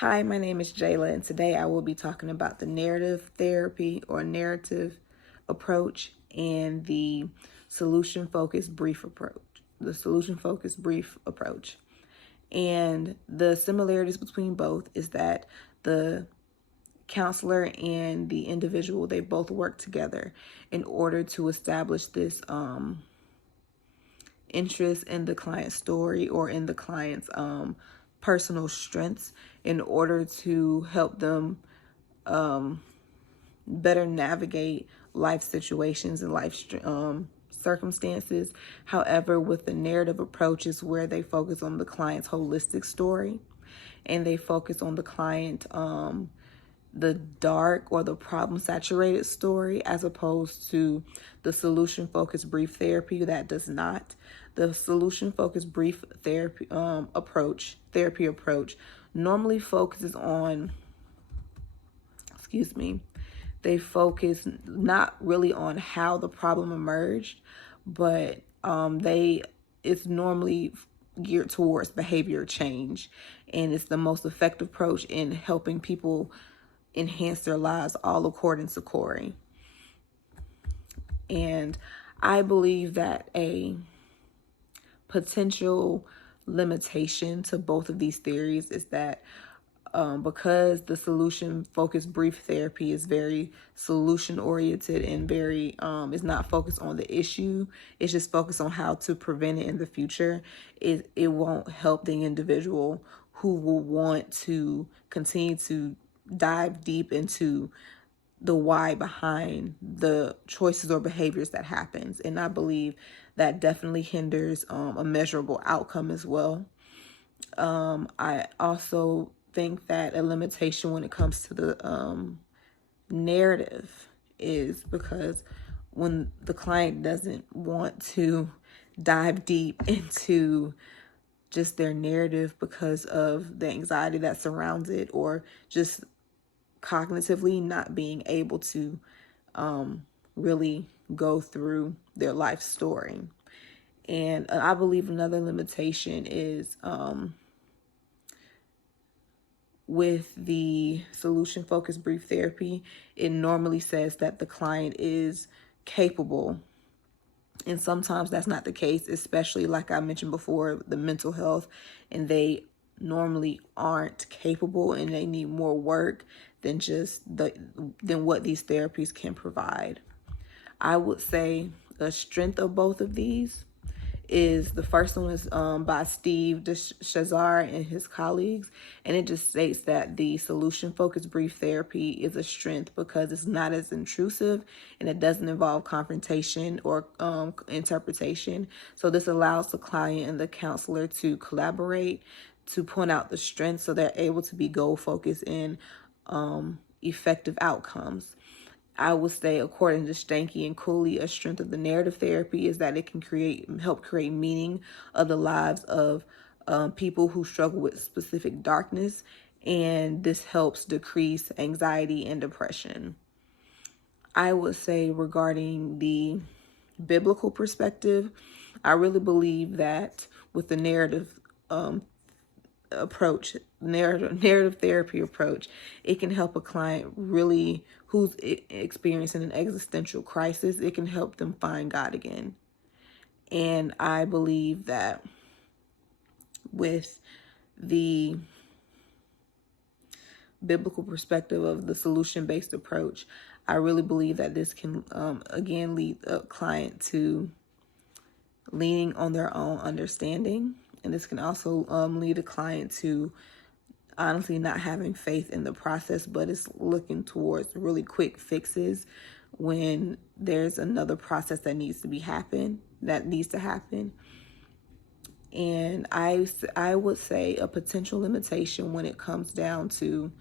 Hi, my name is Jayla, and today I will be talking about the narrative therapy or narrative approach and the solution-focused brief approach. The solution-focused brief approach. And the similarities between both is that the counselor and the individual, they both work together in order to establish this interest in the client's story or in the client's personal strengths in order to help them better navigate life situations and life circumstances. However, with the narrative approach is where they focus on the client's holistic story and they focus on the client the dark or the problem saturated story, as opposed to the solution focused brief therapy that does not. The solution focused brief therapy approach normally focuses on, they focus not really on how the problem emerged, but it's normally geared towards behavior change, and it's the most effective approach in helping people enhance their lives, all according to Corey. And I believe that a potential limitation to both of these theories is that because the solution focused brief therapy is very solution oriented and very is not focused on the issue, it's just focused on how to prevent it in the future, it won't help the individual who will want to continue to dive deep into the why behind the choices or behaviors that happens. And I believe that definitely hinders a measurable outcome as well. I also think that a limitation when it comes to the narrative is because when the client doesn't want to dive deep into just their narrative because of the anxiety that surrounds it, or just cognitively not being able to really go through their life story. And I believe another limitation is with the solution focused brief therapy, it normally says that the client is capable. And sometimes that's not the case, especially like I mentioned before, the mental health, and they normally aren't capable and they need more work than what these therapies can provide. I would say the strength of both of these is, the first one is by Steve Shazar and his colleagues, and it just states that the solution focused brief therapy is a strength because it's not as intrusive and it doesn't involve confrontation or interpretation. So this allows the client and the counselor to collaborate to point out the strengths so they're able to be goal focused in effective outcomes. I would say, according to Stanky and Cooley, a strength of the narrative therapy is that it can help create meaning of the lives of people who struggle with specific darkness, and this helps decrease anxiety and depression. I would say, regarding the biblical perspective, I really believe that with the narrative narrative therapy approach, it can help a client really who's experiencing an existential crisis. It can help them find God again. And I believe that with the biblical perspective of the solution-based approach, I really believe that this can again lead a client to leaning on their own understanding, and this can also lead a client to honestly not having faith in the process, but it's looking towards really quick fixes when there's another process that needs to happen. And I would say a potential limitation when it comes down to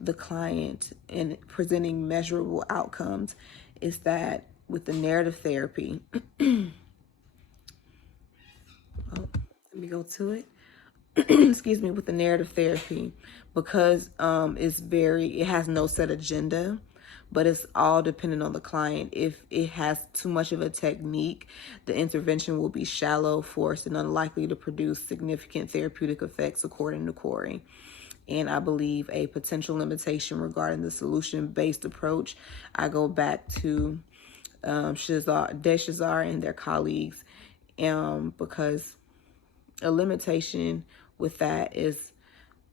the client and presenting measurable outcomes is that with the narrative therapy, let me go to it. Excuse me, with the narrative therapy, because it has no set agenda, but it's all dependent on the client. If it has too much of a technique, the intervention will be shallow, forced, and unlikely to produce significant therapeutic effects, according to Corey. And I believe a potential limitation regarding the solution-based approach, I go back to Shazar and their colleagues, because a limitation with that is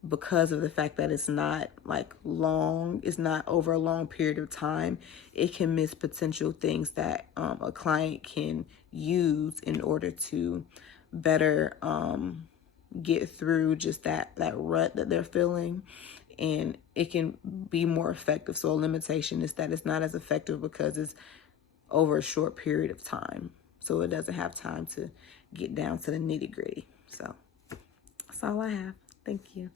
because of the fact that it's not like long, it's not over a long period of time, it can miss potential things that a client can use in order to better get through just that rut that they're feeling, and it can be more effective. So a limitation is that it's not as effective because it's over a short period of time, so it doesn't have time to get down to the nitty-gritty. So that's all I have. Thank you.